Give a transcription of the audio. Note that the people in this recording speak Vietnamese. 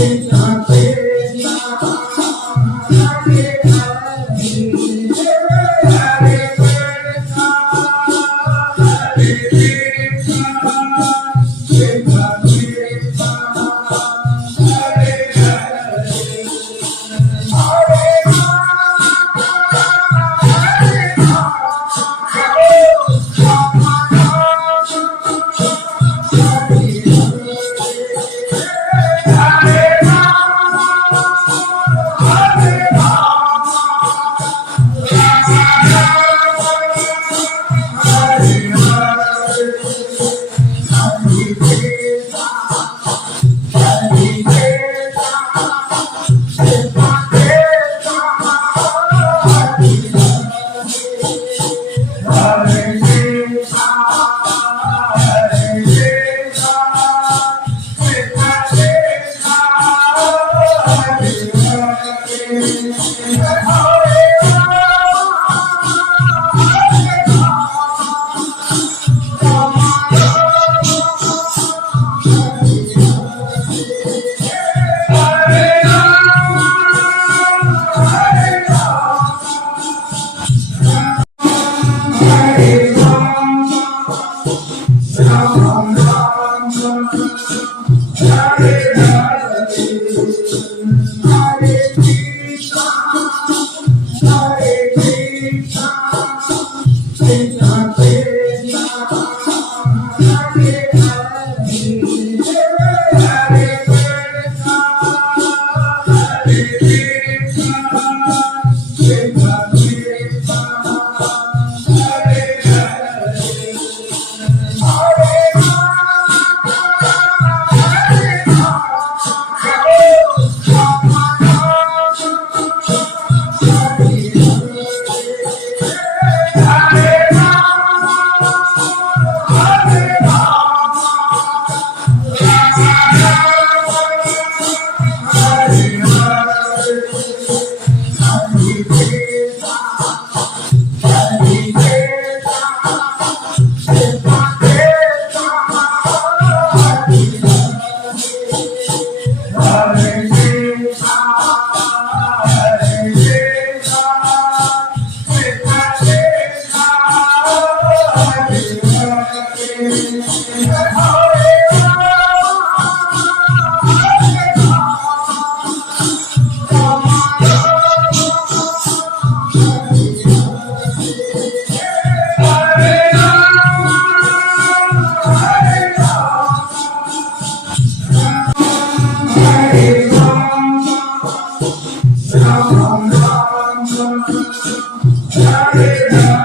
真。啊！Hare Hare Rama